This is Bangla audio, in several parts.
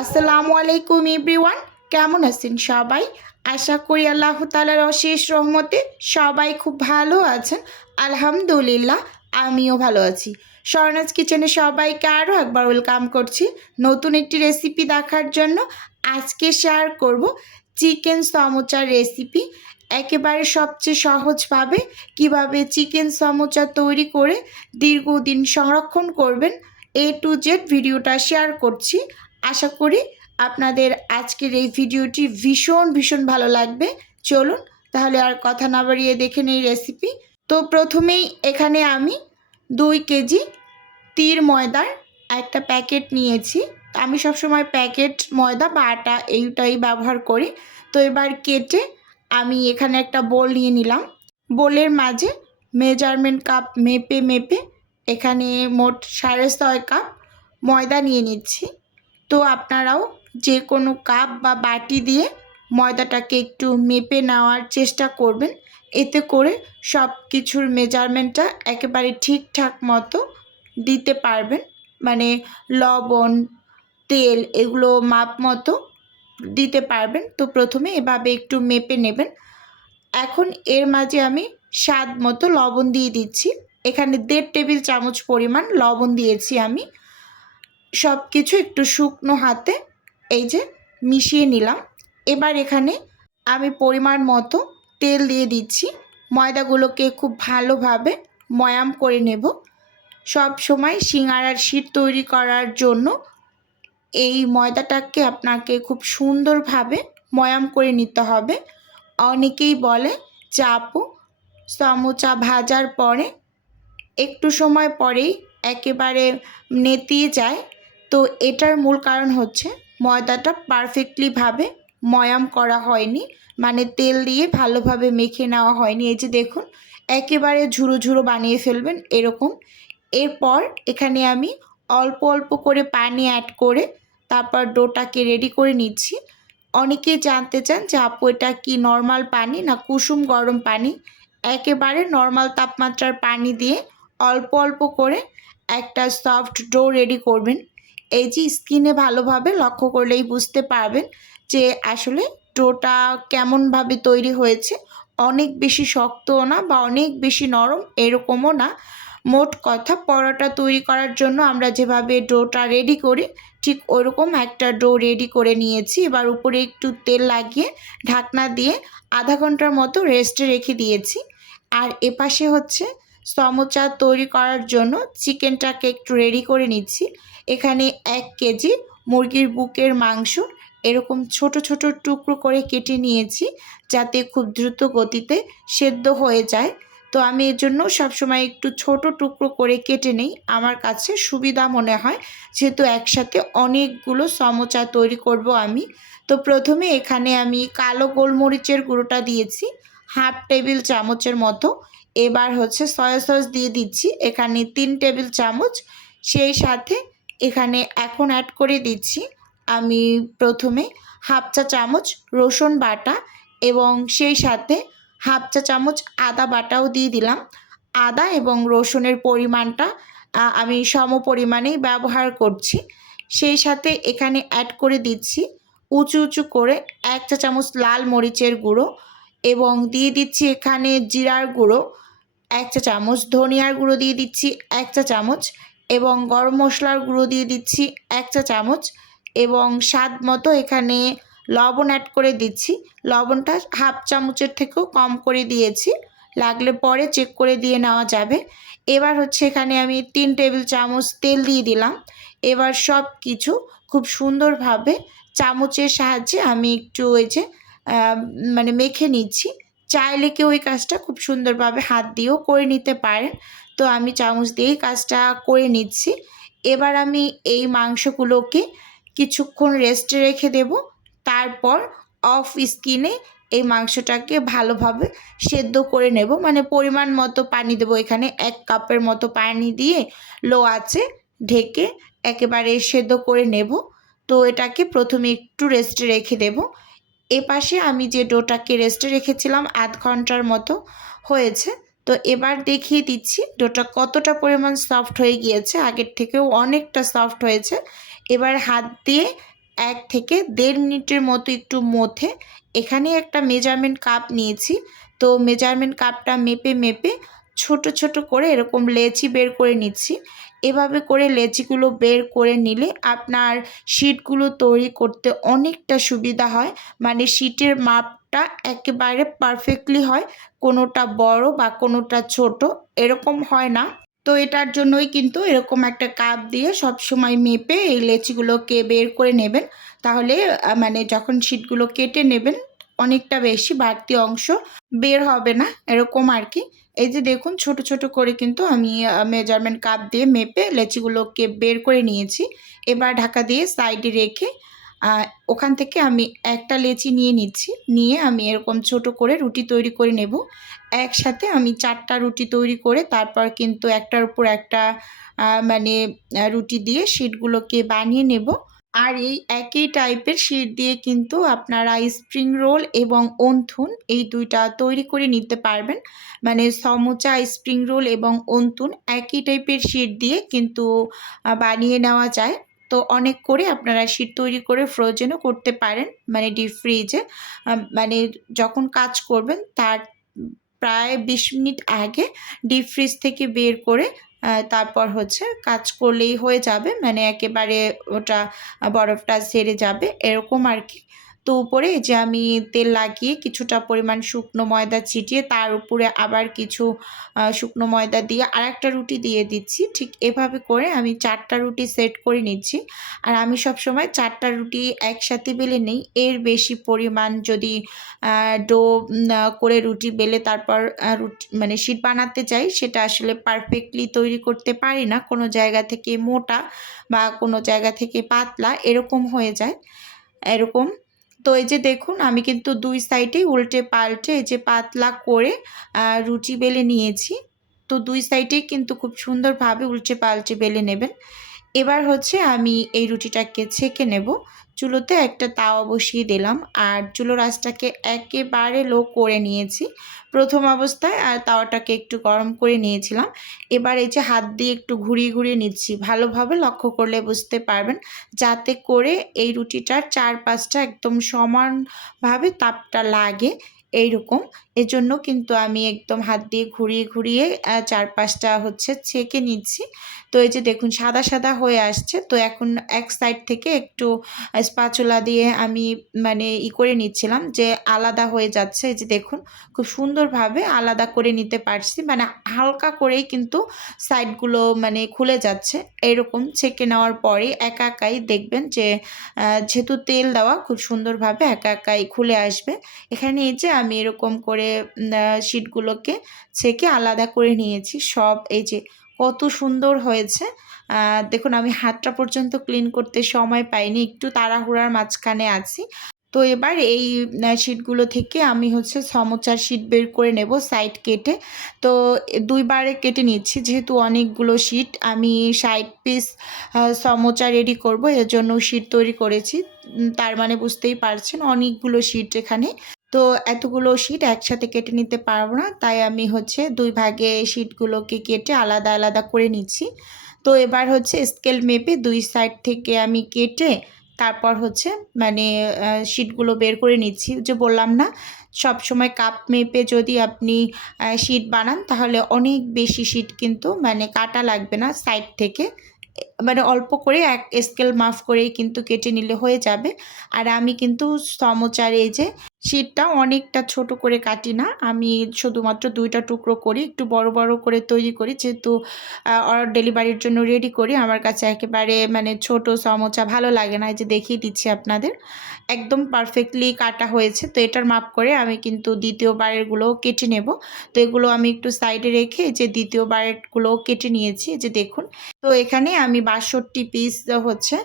আসসালামু আলাইকুম এভরিওয়ান, কেমন আছেন সবাই? আশা করি আল্লাহ তাআলার অশেষ রহমতে সবাই খুব ভালো আছেন। আলহামদুলিল্লাহ, আমিও ভালো আছি। স্বর্ণাজ কিচেনে সবাইকে আরও একবার ওয়েলকাম করছি নতুন একটি রেসিপি দেখার জন্য। আজকে শেয়ার করব চিকেন সমোচার রেসিপি। একেবারে সবচেয়ে সহজভাবে কিভাবে চিকেন সমোচা তৈরি করে দীর্ঘদিন সংরক্ষণ করবেন A to Z ভিডিওটা শেয়ার করছি। আশা করি আপনাদের আজকের এই ভিডিওটি ভীষণ ভালো লাগবে। চলুন তাহলে আর কথা না বাড়িয়ে দেখে নেই রেসিপি। তো প্রথমেই এখানে আমি 2 কেজি তীর ময়দার একটা প্যাকেট নিয়েছি। আমি সবসময় প্যাকেট ময়দা বা আটা এইটাই ব্যবহার করি। তো এবার কেটে আমি এখানে একটা বোল নিয়ে নিলাম। বোলের মাঝে মেজারমেন্ট কাপ মেপে এখানে মোট 6.5 কাপ ময়দা নিয়ে নিচ্ছি। তো আপনারাও যে কোনো কাপ বা বাটি দিয়ে ময়দাটাকে একটু মেপে নেওয়ার চেষ্টা করবেন, এতে করে সব কিছুর মেজারমেন্টটা একেবারে ঠিকঠাক মতো দিতে পারবেন। মানে লবণ, তেল এগুলো মাপ মতো দিতে পারবেন। তো প্রথমে এভাবে একটু মেপে নেবেন। এখন এর মাঝে আমি স্বাদ মতো লবণ দিয়ে দিচ্ছি। এখানে 1.5 টেবিল চামচ পরিমাণ লবণ দিয়েছি আমি। সব কিছু একটু শুকনো হাতে এই যে মিশিয়ে নিলাম। এবার এখানে আমি পরিমাণ মতো তেল দিয়ে দিচ্ছি। ময়দাগুলোকে খুব ভালোভাবে ময়াম করে নেব। সব সময় সিঙ্গারার শিট তৈরি করার জন্য এই ময়দাটাকে আপনাকে খুব সুন্দরভাবে ময়াম করে নিতে হবে। অনেকেই বলে যে আপু, সমোচা ভাজার পরে একটু সময় পরেই একেবারে নেতিয়ে যায়। তো এটার মূল কারণ হচ্ছে ময়দাটা পারফেক্টলিভাবে ময়াম করা হয়নি, মানে তেল দিয়ে ভালোভাবে মেখে নেওয়া হয়নি। এই যে দেখুন, একেবারে ঝুরো বানিয়ে ফেলবেন এরকম। এরপর এখানে আমি অল্প করে পানি অ্যাড করে তারপর ডোটাকে রেডি করে নিচ্ছি। অনেকেই জানতে চান যে আপু, এটা কি নর্মাল পানি না কুসুম গরম পানি? একেবারে নর্মাল তাপমাত্রার পানি দিয়ে অল্প করে একটা সফট ডো রেডি করবেন। এই যে স্কিনে ভালোভাবে লক্ষ্য করলেই বুঝতে পারবেন যে আসলে ডোটা কেমনভাবে তৈরি হয়েছে। অনেক বেশি শক্তও না বা অনেক বেশি নরম এরকমও না। মোট কথা, পরোটা তৈরি করার জন্য আমরা যেভাবে ডোটা রেডি করি ঠিক ওরকম একটা ডো রেডি করে নিয়েছি। এবার উপরে একটু তেল লাগিয়ে ঢাকনা দিয়ে আধা ঘন্টার মতো রেস্টে রেখে দিয়েছি। আর এপাশে হচ্ছে সমোচা তৈরি করার জন্য চিকেনটাকে একটু রেডি করে নিচ্ছি। এখানে 1 কেজি মুরগির বুকের মাংস এরকম ছোট টুকরো করে কেটে নিয়েছি, যাতে খুব দ্রুত গতিতে সেদ্ধ হয়ে যায়। তো আমি এর জন্য সবসময় একটু ছোট টুকরো করে কেটে নেই, আমার কাছে সুবিধা মনে হয়, যেহেতু একসাথে অনেকগুলো সমোচা তৈরি করব আমি। তো প্রথমে এখানে আমি কালো গোলমরিচের গুঁড়োটা দিয়েছি 1/2 টেবিল চামচের মতো। এবার হচ্ছে সয়া সস দিয়ে দিচ্ছি এখানে 3 টেবিল চামচ। সেই সাথে এখানে এখন অ্যাড করে দিচ্ছি আমি প্রথমে 1/2 চা চামচ রসুন বাটা এবং সেই সাথে 1/2 চা চামচ আদা বাটাও দিয়ে দিলাম। আদা এবং রসুনের পরিমাণটা আমি সম পরিমাণেই ব্যবহার করছি। সেই সাথে এখানে অ্যাড করে দিচ্ছি উঁচু করে 1 চা চামচ লাল মরিচের গুঁড়ো এবং দিয়ে দিচ্ছি এখানে জিরার গুঁড়ো 1 চা চামচ, ধনিয়ার গুঁড়ো দিয়ে দিচ্ছি 1 চা চামচ এবং গরম মশলার গুঁড়ো দিয়ে দিচ্ছি 1 চা চামচ এবং স্বাদ মতো এখানে লবণ অ্যাড করে দিচ্ছি। লবণটা 1/2 চামচের থেকেও কম করে দিয়েছি, লাগলে পরে চেক করে দিয়ে নেওয়া যাবে। এবার হচ্ছে এখানে আমি 3 টেবিল চামচ তেল দিয়ে দিলাম। এবার সব কিছু খুব সুন্দরভাবে চামচের সাহায্যে আমি একটু ওই যে মানে মেখে নিচ্ছি। চাইলে কেউ এই কাজটা খুব সুন্দরভাবে হাত দিয়েও করে নিতে পারেন। তো আমি চামচ দিয়েই কাজটা করে নিচ্ছি। এবার আমি এই মাংসগুলোকে কিছুক্ষণ রেস্টে রেখে দেব। তারপর অফ স্কিনে এই মাংসটাকে ভালোভাবে সেদ্ধ করে নেব। মানে পরিমাণ মতো পানি দেবো, এখানে 1 কাপের মতো পানি দিয়ে লো আঁচে ঢেকে একেবারে সেদ্ধ করে নেব। তো এটাকে প্রথমে একটু রেস্টে রেখে দেব। এপাশে আমি যে ডোটাকে রেস্টে রেখেছিলাম আধ ঘন্টার মতো হয়েছে। তো এবার দেখিয়ে দিচ্ছি ডোটা কতটা পরিমাণ সফট হয়ে গিয়েছে, আগের থেকেও অনেকটা সফট হয়েছে। এবার হাত দিয়ে 1 থেকে 1.5 মিনিটের মতো একটু মথে এখানে একটা মেজারমেন্ট কাপ নিয়েছি। তো মেজারমেন্ট কাপটা মেপে ছোট ছোট করে এরকম লেচি বের করে নিচ্ছি। এভাবে করে লেচিগুলো বের করে নিলে আপনার শিটগুলো তৈরি করতে অনেকটা সুবিধা হয়। মানে শিটের মাপটা একেবারে পারফেক্টলি হয়, কোনোটা বড় বা কোনোটা ছোট এরকম হয় না। তো এটার জন্যই কিন্তু এরকম একটা কাপ দিয়ে সবসময় মেপে এই লেচিগুলোকে বের করে নেবেন। তাহলে মানে যখন শিটগুলো কেটে নেবেন অনেকটা বেশি বাড়তি অংশ বের হবে না, এরকম আর কি। এই যে দেখুন ছোট ছোট করে কিন্তু আমি মেজারমেন্ট কাপ দিয়ে মেপে লেচিগুলোকে বের করে নিয়েছি। এবার ঢাকা দিয়ে সাইডে রেখে ওখান থেকে আমি একটা লেচি নিয়ে নিচ্ছি। নিয়ে আমি এরকম ছোট করে রুটি তৈরি করে নেব। একসাথে আমি 4টা রুটি তৈরি করে তারপর কিন্তু একটার উপর একটা মানে রুটি দিয়ে শিটগুলোকে বানিয়ে নেব। আর এই একই টাইপের শিট দিয়ে কিন্তু আপনারা স্প্রিং রোল এবং অন্থুন এই 2টা তৈরি করে নিতে পারবেন। মানে সমোচা, স্প্রিং রোল এবং অন্তুন একই টাইপের শিট দিয়ে কিন্তু বানিয়ে নেওয়া যায়। তো অনেক করে আপনারা শিট তৈরি করে ফ্রোজেনও করতে পারেন, মানে ডিপ ফ্রিজে। মানে যখন কাজ করবেন তার প্রায় 20 মিনিট আগে ডিপ ফ্রিজ থেকে বের করে তারপর হচ্ছে কাজ করলেই হয়ে যাবে। মানে একেবারে ওটা বরফটা ছেড়ে যাবে এরকম আর কি। তো উপরে এই যে আমি তেল লাগিয়ে কিছুটা পরিমাণ শুকনো ময়দা ছিটিয়ে তার উপরে আবার কিছু শুকনো ময়দা দিয়ে আরেকটা রুটি দিয়ে দিচ্ছি। ঠিক এভাবে করে আমি 4টা রুটি সেট করে নিচ্ছি। আর আমি সবসময় 4টা রুটি একসাথে বেলে নেই। এর বেশি পরিমাণ যদি ডো করে রুটি বেলে তারপর রুটি মানে শিট বানাতে চাই, সেটা আসলে পারফেক্টলি তৈরি করতে পারি না। কোনো জায়গা থেকে মোটা বা কোনো জায়গা থেকে পাতলা এরকম হয়ে যায় এরকম। তো এই যে দেখুন আমি কিন্তু 2 সাইডেই উল্টে পাল্টে এই যে পাতলা করে রুটি বেলে নিয়েছি। তো 2 সাইডেই কিন্তু খুব সুন্দরভাবে উল্টে পাল্টে বেলে নেবেন। এবার হচ্ছে আমি এই রুটিটাকে ছেঁকে নেব। চুলোতে একটা তাওয়া বসিয়ে দিলাম আর চুলোর আঁচটাকে একেবারে লো করে নিয়েছি প্রথম অবস্থায়, আর তাওয়াটাকে একটু গরম করে নিয়েছিলাম। এবার এই যে হাত দিয়ে একটু ঘুরিয়ে ঘুরিয়ে নিচ্ছি, ভালোভাবে লক্ষ্য করলে বুঝতে পারবেন, যাতে করে এই রুটিটার চারপাশটা একদম সমানভাবে তাপটা লাগে এইরকম। এজন্য কিন্তু আমি একদম হাত দিয়ে ঘুরিয়ে ঘুরিয়ে চারপাশটা হচ্ছে ছেঁকে নিচ্ছি। তো এই যে দেখুন সাদা সাদা হয়ে আসছে। তো এখন এক সাইড থেকে একটু স্প্যাচুলা দিয়ে আমি মানে করে নিচ্ছিলাম যে আলাদা হয়ে যাচ্ছে। এই যে দেখুন খুব সুন্দরভাবে আলাদা করে নিতে পারছি, মানে হালকা করেই কিন্তু সাইডগুলো মানে খুলে যাচ্ছে। এরকম ছেঁকে নেওয়ার পরে একা একাই দেখবেন যে যেহেতু তেল দেওয়া খুব সুন্দরভাবে একা একাই খুলে আসবে। এখানে এই যে আমি এরকম করে শিটগুলোকে ছেঁকে আলাদা করে নিয়েছি সব। এই যে কত সুন্দর হয়েছে, দেখুন আমি হাতটা পর্যন্ত ক্লিন করতে সময় পাইনি, একটু তাড়াহুড়ার মাঝখানে আছি। তো এবার এই শিটগুলো থেকে আমি হচ্ছে সমোচার শিট বের করে নেব সাইড কেটে। তো 2 বারে কেটে নিচ্ছি, যেহেতু অনেকগুলো শিট আমি 60 পিস সমোচা রেডি করব, এর জন্য শিট তৈরি করেছি। তার মানে বুঝতেই পারছেন অনেকগুলো শিট এখানে। তো এতগুলো শিট একসাথে কেটে নিতে পারবো না, তাই আমি হচ্ছে 2 ভাগে শিটগুলোকে কেটে আলাদা আলাদা করে নিচ্ছি। তো এবার হচ্ছে স্কেল মেপে 2 সাইড থেকে আমি কেটে তারপর হচ্ছে মানে শিটগুলো বের করে নিচ্ছি। যে বললাম না, সবসময় কাপ মেপে যদি আপনি শিট বানান তাহলে অনেক বেশি শিট কিন্তু মানে কাটা লাগবে না সাইড থেকে। মানে অল্প করে এক স্কেল মাপ করেই কিন্তু কেটে নিলে হয়ে যাবে। আর আমি কিন্তু সমোচার এই যে শিটটা অনেকটা ছোট করে কাটি না, আমি শুধুমাত্র 2টা টুকরো করি, একটু বড় বড় করে তৈরি করি, যেহেতু অর্ডার ডেলিভারির জন্য রেডি করি। আমার কাছে একেবারে মানে ছোট সমোচা ভালো লাগে না। এই যে দেখিয়ে দিচ্ছি আপনাদের, একদম পারফেক্টলি কাটা হয়েছে। তো এটার মাপ করে আমি কিন্তু দ্বিতীয়বারেরগুলো কেটে নেব। তো এগুলো আমি একটু সাইডে রেখে যে দ্বিতীয়বারেরগুলো কেটে নিয়েছি, যে দেখুন। তো এখানে আমি 62 পিস হচ্ছে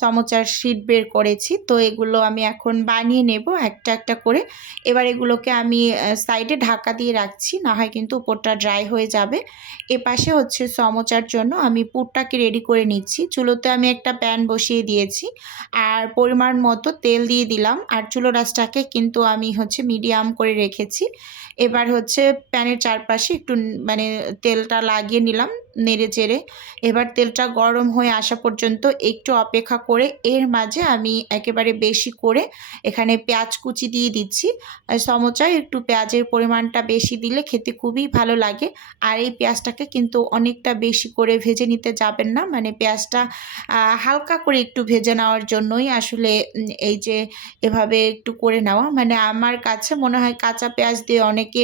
সমোচার শিট বের করেছি। তো এগুলো আমি এখন বানিয়ে নেব একটা একটা করে। এবার এগুলোকে আমি সাইডে ঢাকা দিয়ে রাখছি, না হয় কিন্তু উপরটা ড্রাই হয়ে যাবে। এপাশে হচ্ছে সমোচার জন্য আমি পুরটাকে রেডি করে নিচ্ছি। চুলোতে আমি একটা প্যান বসিয়ে দিয়েছি আর পরিমাণ মতো তেল দিয়ে দিলাম, আর চুলোর আঁচটাকে কিন্তু আমি হচ্ছে মিডিয়াম করে রেখেছি। এবার হচ্ছে প্যানের চারপাশে একটু মানে তেলটা লাগিয়ে নিলাম নেড়ে চেড়ে এবার তেলটা গরম হয়ে আসা পর্যন্ত একটু অপেক্ষা করে এর মাঝে আমি একেবারে বেশি করে এখানে পেঁয়াজ কুচি দিয়ে দিচ্ছি। আর সমোচায় একটু পেঁয়াজের পরিমাণটা বেশি দিলে খেতে খুবই ভালো লাগে। আর এই পেঁয়াজটাকে কিন্তু অনেকটা বেশি করে ভেজে নিতে যাবেন না, মানে পেঁয়াজটা হালকা করে একটু ভেজে নেওয়ার জন্যই আসলে এই যে এভাবে একটু করে নেওয়া। মানে আমার কাছে মনে হয় কাঁচা পেঁয়াজ দিয়ে অনেকে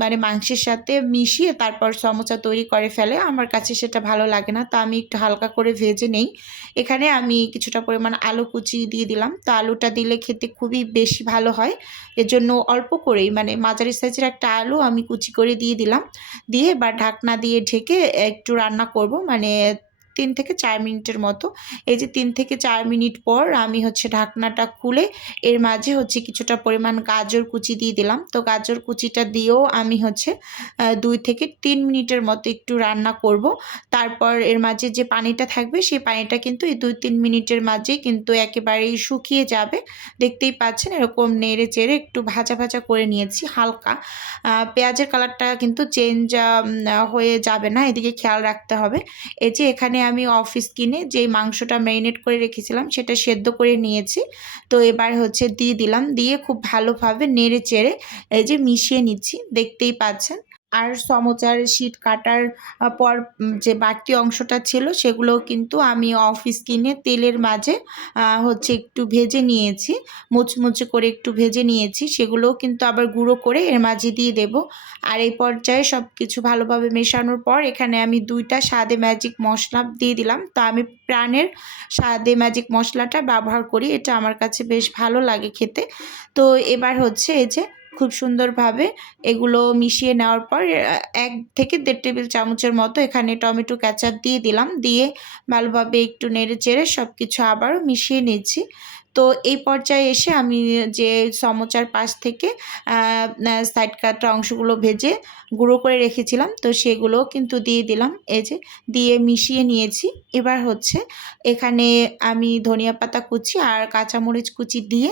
মানে মাংসের সাথে মিশিয়ে তারপর সমোচা তৈরি করে ফেলে। আমার কাছে সেটা ভালো লাগে না, তো আমি একটু হালকা করে ভেজে নেই। এখানে আমি কিছুটা পরিমাণ আলু কুচি দিয়ে দিলাম। তো আলুটা দিলে খেতে খুবই বেশি ভালো হয়, এজন্য অল্প করেই মানে মাঝারি সাইজের একটা আলু আমি কুচি করে দিয়ে দিলাম। দিয়ে এবার ঢাকনা দিয়ে ঢেকে একটু রান্না করব, মানে 3 থেকে 4 মিনিটের মতো। এই যে 3 থেকে 4 মিনিট পর আমি হচ্ছে ঢাকনাটা খুলে এর মাঝে হচ্ছে কিছুটা পরিমাণ গাজর কুচি দিয়ে দিলাম। তো গাজর কুচিটা দিয়েও আমি হচ্ছে 2 থেকে 3 মিনিটের মতো একটু রান্না করব। তারপর এর মাঝে যে পানিটা থাকবে সেই পানিটা কিন্তু এই 2-3 মিনিটের মাঝেই কিন্তু একেবারেই শুকিয়ে যাবে। দেখতেই পাচ্ছেন এরকম নেড়ে চেড়ে একটু ভাজা ভাজা করে নিয়েছি হালকা। পেঁয়াজের কালারটা কিন্তু চেঞ্জ হয়ে যাবে না, এদিকে খেয়াল রাখতে হবে। এই যে এখানে আমি অফিস কিনে যেই মাংসটা ম্যারিনেট করে রেখেছিলাম সেটা সেদ্ধ করে নিয়েছি। তো এবার হচ্ছে দিয়ে দিলাম, দিয়ে খুব ভালোভাবে নেড়ে চেড়ে এই যে মিশিয়ে নিচ্ছি, দেখতেই পাচ্ছেন। আর সমোচার শীট কাটার পর যে বাড়তি অংশটা ছিল সেগুলোও কিন্তু আমি অফিস কিনে তেলের মাঝে হচ্ছে একটু ভেজে নিয়েছি, মুচমুচে করে একটু ভেজে নিয়েছি। সেগুলোও কিন্তু আবার গুঁড়ো করে এর মাঝে দিয়ে দেব। আর এই পর্যায়ে সব কিছু ভালোভাবে মেশানোর পর এখানে আমি 2টা স্বাদে ম্যাজিক মশলা দিয়ে দিলাম। তো আমি প্রাণের স্বাদে ম্যাজিক মশলাটা ব্যবহার করি, এটা আমার কাছে বেশ ভালো লাগে খেতে। তো এবার হচ্ছে এই যে খুব সুন্দরভাবে এগুলো মিশিয়ে নেওয়ার পর 1 থেকে 1.5 টেবিল চামচের মতো এখানে টমেটো কেচাপ দিয়ে দিলাম। দিয়ে ভালোভাবে একটু নেড়ে চেড়ে সব কিছু আবারও মিশিয়ে নিচ্ছি। তো এই পর্যায়ে এসে আমি যে সমোচার পাশ থেকে সাইড কাটা অংশগুলো ভেজে গুঁড়ো করে রেখেছিলাম তো সেগুলোও কিন্তু দিয়ে দিলাম। এই যে দিয়ে মিশিয়ে নিয়েছি। এবার হচ্ছে এখানে আমি ধনিয়া পাতা কুচি আর কাঁচামরিচ কুচি দিয়ে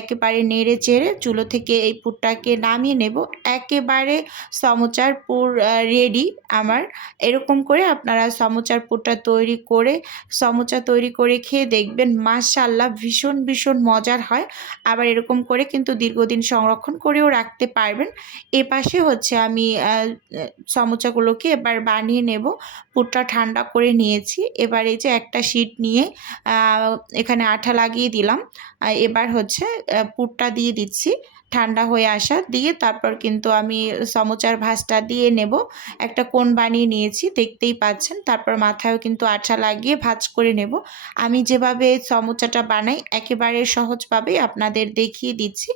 একেবারে নেড়ে চেড়ে চুলো থেকে এই পুরটাকে নামিয়ে নেব। একেবারে সমোচার পুর রেডি আমার। এরকম করে আপনারা সমোচার পুরটা সমোচা তৈরি করে খেয়ে দেখবেন, মাশাআল্লাহ ভীষণ ভীষণ মজার হয়। আবার এরকম করে কিন্তু দীর্ঘদিন সংরক্ষণ করেও রাখতে পারবেন। এপাশে হচ্ছে আমি সমোচাগুলোকে এবার বানিয়ে নেব। পুরটা ঠান্ডা করে নিয়েছি। এবার এই যে একটা শীট নিয়ে এখানে আঠা লাগিয়ে দিলাম। এবার হচ্ছে পুরটা দিয়ে দিচ্ছি ঠান্ডা হয়ে আসা, দিয়ে তারপর কিন্তু আমি সমোচার ভাঁজটা দিয়ে নেব। একটা কোণ বানিয়ে নিয়েছি, দেখতেই পাচ্ছেন। তারপর মাথায়ও কিন্তু আঠা লাগিয়ে ভাঁজ করে নেব। আমি যেভাবে সমোচাটা বানাই একেবারে সহজভাবেই আপনাদের দেখিয়ে দিচ্ছি।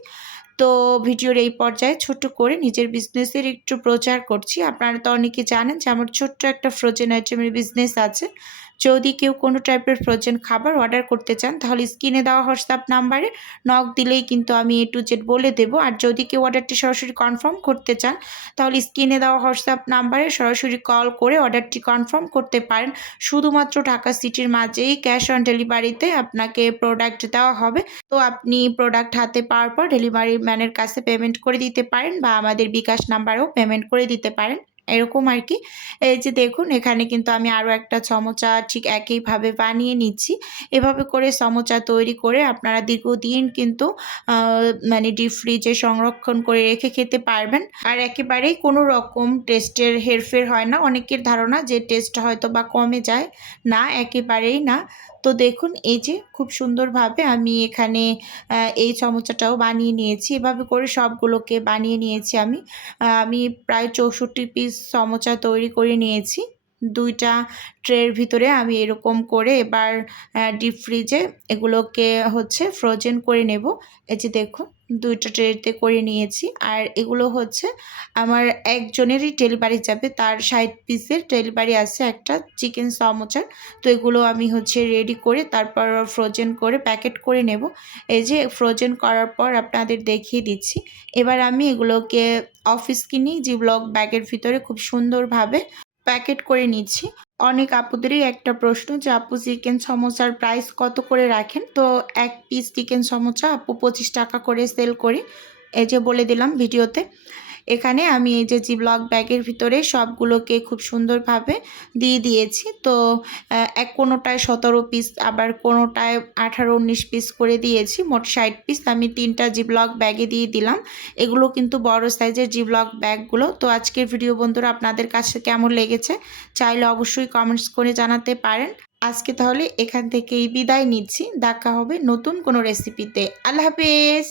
তো ভিডিওর এই পর্যায়ে ছোট্ট করে নিজের বিজনেসের একটু প্রচার করছি। আপনারা তো অনেকে জানেন যে আমার ছোট্ট একটা ফ্রোজেন আইটেমের বিজনেস আছে। যদি কেউ কোনো টাইপের ফ্রোজেন খাবার অর্ডার করতে চান তাহলে স্ক্রিনে দেওয়া হোয়াটসঅ্যাপ নাম্বারে নক দিলেই কিন্তু আমি A to Z বলে দেবো। আর যদি কেউ অর্ডারটি সরাসরি কনফার্ম করতে চান তাহলে স্ক্রিনে দেওয়া হোয়াটসঅ্যাপ নাম্বারে সরাসরি কল করে অর্ডারটি কনফার্ম করতে পারেন। শুধুমাত্র ঢাকা সিটির মাঝেই ক্যাশ অন ডেলিভারিতে আপনাকে প্রোডাক্ট দেওয়া হবে। তো আপনি প্রোডাক্ট হাতে পাওয়ার পর ডেলিভারি ম্যানের কাছে পেমেন্ট করে দিতে পারেন বা আমাদের বিকাশ নাম্বারেও পেমেন্ট করে দিতে পারেন, এরকম আর কি। এই যে দেখুন এখানে কিন্তু আমি আরও একটা সমোচা ঠিক একইভাবে বানিয়ে নিচ্ছি। এভাবে করে সমোচা তৈরি করে আপনারা দীর্ঘদিন কিন্তু মানে ডিপ ফ্রিজে সংরক্ষণ করে রেখে খেতে পারবেন। আর একেবারেই কোনো রকম টেস্টের হেরফের হয় না। অনেকের ধারণা যে টেস্ট হয়তো বা কমে যায়, না একেবারেই না। তো দেখুন এই যে খুব সুন্দরভাবে আমি এখানে এই সমোচাটাও বানিয়ে নিয়েছি। এভাবে করে সবগুলোকে বানিয়ে নিয়েছি আমি। আমি প্রায় 64 পিস সমোচা তৈরি করে নিয়েছি। 2টা ট্রের ভিতরে আমি এরকম করে এবার ডিপ ফ্রিজে এগুলোকে হচ্ছে ফ্রোজেন করে নেব। এই যে দেখুন 2টা ট্রেতে করে নিয়েছি। আর এগুলো হচ্ছে আমার একজনেরই ডেলিভারি যাবে, তার 60 পিসের ডেলিভারি আছে একটা চিকেন সমোচার। তো এগুলো আমি হচ্ছে রেডি করে তারপর ফ্রোজেন করে প্যাকেট করে নেব। এই যে ফ্রোজেন করার পর আপনাদের দেখিয়ে দিচ্ছি। এবার আমি এগুলোকে অফিস কিনি জিপলক ব্যাগের ভিতরে খুব সুন্দরভাবে প্যাকেট করে নিচ্ছি। অনেক আপুদেরই একটা প্রশ্ন যে আপু চিকেন সমোসার প্রাইস কত করে রাখেন? তো 1 পিস চিকেন সমোসা আপু 25 টাকা করে সেল করি। এই যে বলে দিলাম ভিডিওতে। এখানে আমি এই যে জিপলক ব্যাগের ভিতরে সবগুলোকে খুব সুন্দরভাবে দিয়ে দিয়েছি। তো কোনোটায় 17 পিস, আবার কোনোটায় 18-19 পিস করে দিয়েছি, মোট 60 পিস আমি 3টা জিপলক ব্যাগে দিয়ে দিলাম। এগুলো কিন্তু বড় সাইজের জিপলক ব্যাগগুলো। তো আজকের ভিডিও বন্ধুরা আপনাদের কাছে কেমন লেগেছে চাইলে অবশ্যই কমেন্টস করে জানাতে পারেন। আজকে তাহলে এখান থেকেই বিদায় নিচ্ছি, দেখা হবে নতুন কোনো রেসিপিতে। আল্লাহ হাফেজ।